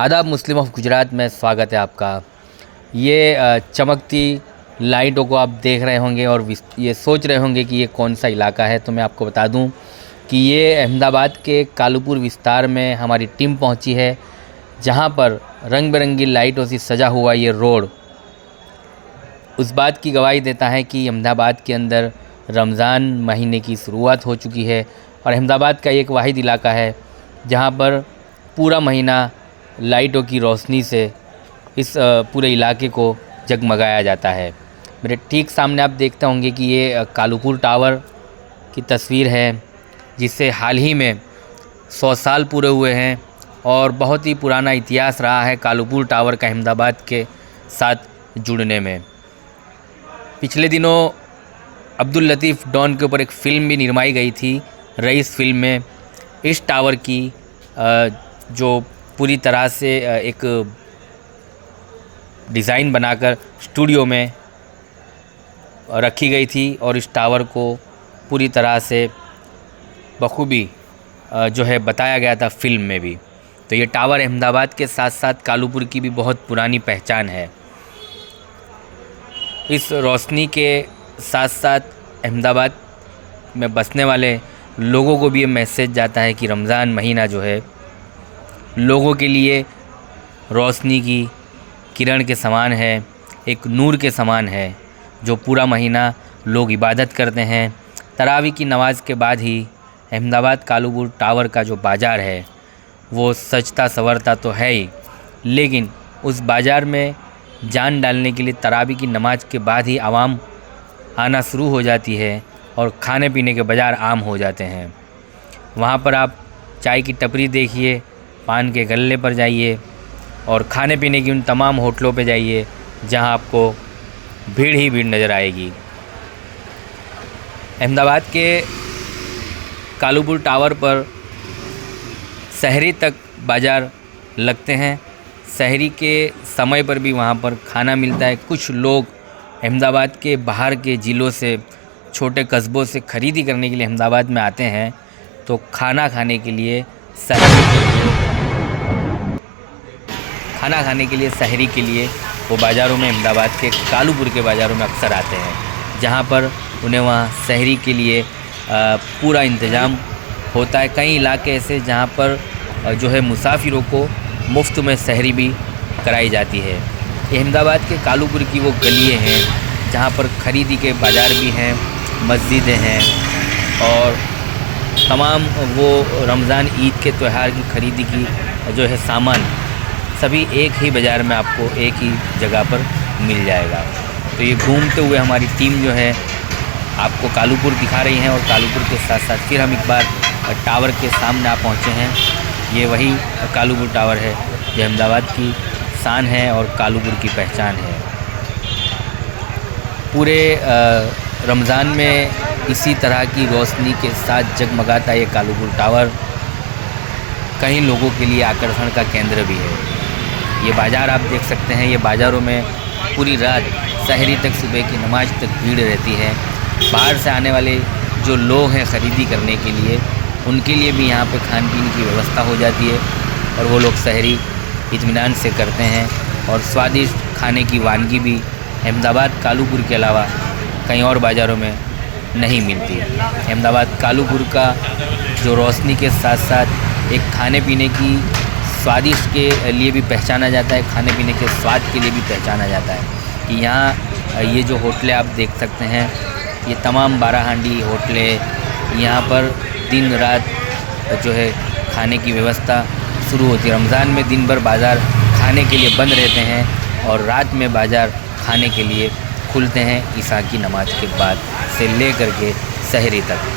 आदाब। मुस्लिम ऑफ गुजरात में स्वागत है आपका। ये चमकती लाइटों को आप देख रहे होंगे और ये सोच रहे होंगे कि ये कौन सा इलाका है। तो मैं आपको बता दूं कि ये अहमदाबाद के कालूपुर विस्तार में हमारी टीम पहुंची है, जहां पर रंग बिरंगी लाइटों से सजा हुआ ये रोड उस बात की गवाही देता है कि अहमदाबाद के अंदर रमज़ान महीने की शुरुआत हो चुकी है। और अहमदाबाद का एक वाहिद इलाका है जहां पर पूरा महीना लाइटों की रोशनी से इस पूरे इलाके को जगमगाया जाता है। मेरे ठीक सामने आप देखते होंगे कि ये कालूपुर टावर की तस्वीर है, जिससे हाल ही में 100 साल पूरे हुए हैं और बहुत ही पुराना इतिहास रहा है कालूपुर टावर का अहमदाबाद के साथ जुड़ने में। पिछले दिनों अब्दुल लतीफ़ डॉन के ऊपर एक फ़िल्म भी निर्माई गई थी। रईस फिल्म में इस टावर की जो पूरी तरह से एक डिज़ाइन बनाकर स्टूडियो में रखी गई थी और इस टावर को पूरी तरह से बखूबी जो है बताया गया था फिल्म में भी। तो ये टावर अहमदाबाद के साथ साथ कालूपुर की भी बहुत पुरानी पहचान है। इस रोशनी के साथ साथ अहमदाबाद में बसने वाले लोगों को भी ये मैसेज जाता है कि रमज़ान महीना जो है लोगों के लिए रोशनी की किरण के समान है, एक नूर के समान है। जो पूरा महीना लोग इबादत करते हैं। तरावी की नमाज़ के बाद ही अहमदाबाद कालूपुर टावर का जो बाज़ार है वो सजता संवरता तो है ही, लेकिन उस बाज़ार में जान डालने के लिए तरावी की नमाज के बाद ही आवाम आना शुरू हो जाती है और खाने पीने के बाज़ार आम हो जाते हैं। वहाँ पर आप चाय की टपरी देखिए, पान के गल्ले पर जाइए और खाने पीने की उन तमाम होटलों पे जाइए जहां आपको भीड़ ही भीड़ नज़र आएगी। अहमदाबाद के कालूपुर टावर पर सहरी तक बाज़ार लगते हैं। सहरी के समय पर भी वहां पर खाना मिलता है। कुछ लोग अहमदाबाद के बाहर के ज़िलों से, छोटे कस्बों से ख़रीदी करने के लिए अहमदाबाद में आते हैं, तो खाना खाने के लिए सहरी के लिए वो बाज़ारों में, अहमदाबाद के कालूपुर के बाज़ारों में अक्सर आते हैं, जहाँ पर उन्हें वहाँ सहरी के लिए पूरा इंतज़ाम होता है। कई इलाके ऐसे जहाँ पर जो है मुसाफिरों को मुफ्त में सहरी भी कराई जाती है। ये अहमदाबाद के कालूपुर की वो गलियाँ हैं जहाँ पर ख़रीदी के बाज़ार भी हैं, मस्जिदें हैं और तमाम वो रमज़ान ईद के त्यौहार की ख़रीदी की जो है सामान सभी एक ही बाज़ार में आपको एक ही जगह पर मिल जाएगा। तो ये घूमते हुए हमारी टीम जो है आपको कालूपुर दिखा रही है और कालूपुर के साथ साथ फिर हम एक बार टावर के सामने आ पहुँचे हैं। ये वही कालूपुर टावर है जो अहमदाबाद की शान है और कालूपुर की पहचान है। पूरे रमज़ान में इसी तरह की रोशनी के साथ जगमगाता ये कालूपुर टावर कई लोगों के लिए आकर्षण का केंद्र भी है। ये बाज़ार आप देख सकते हैं। ये बाज़ारों में पूरी रात सहरी तक, सुबह की नमाज तक भीड़ रहती है। बाहर से आने वाले जो लोग हैं ख़रीदी करने के लिए, उनके लिए भी यहाँ पे खान पीन की व्यवस्था हो जाती है और वो लोग सहरी इत्मीनान से करते हैं। और स्वादिष्ट खाने की वानगी भी अहमदाबाद कालूपुर के अलावा कहीं और बाज़ारों में नहीं मिलती। अहमदाबाद कालूपुर का जो रोशनी के साथ साथ एक खाने पीने की स्वादिष्ट के लिए भी पहचाना जाता है, खाने पीने के स्वाद के लिए भी पहचाना जाता है कि यहाँ ये जो होटलें आप देख सकते हैं, ये तमाम 12 हांडी होटलें, यहाँ पर दिन रात जो है खाने की व्यवस्था शुरू होती है। रमज़ान में दिन भर बाज़ार खाने के लिए बंद रहते हैं और रात में बाज़ार खाने के लिए खुलते हैं ईशा की नमाज के बाद से ले कर के सहरी तक।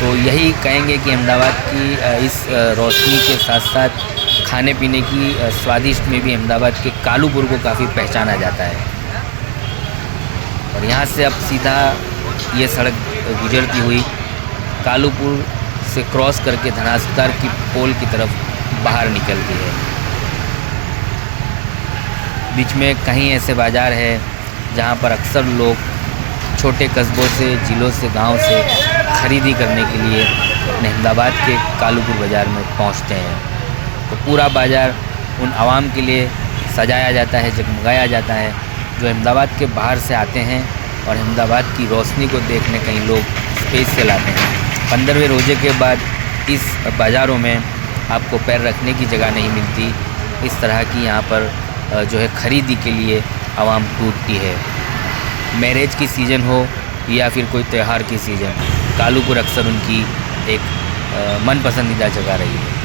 तो यही कहेंगे कि अहमदाबाद की इस रोशनी के साथ साथ खाने पीने की स्वादिष्ट में भी अहमदाबाद के कालूपुर को काफ़ी पहचाना जाता है। और यहाँ से अब सीधा ये सड़क गुजरती हुई कालूपुर से क्रॉस करके धनासुतार की पोल की तरफ बाहर निकलती है। बीच में कहीं ऐसे बाज़ार है जहाँ पर अक्सर लोग छोटे कस्बों से, ज़िलों से, गांव से ख़रीदी करने के लिए अहमदाबाद के कालूपुर बाज़ार में पहुँचते हैं। तो पूरा बाज़ार उन आवाम के लिए सजाया जाता है, जगमगाया जाता है, जो अहमदाबाद के बाहर से आते हैं और अहमदाबाद की रोशनी को देखने कई लोग स्पेशल आते हैं। 15वें रोज़े के बाद इस बाज़ारों में आपको पैर रखने की जगह नहीं मिलती। इस तरह की यहाँ पर जो है ख़रीदी के लिए आवाम टूटती है। मैरिज की सीज़न हो या फिर कोई त्यौहार की सीज़न, कालूपुर अक्सर उनकी एक मन पसंदीदा जगह रही है।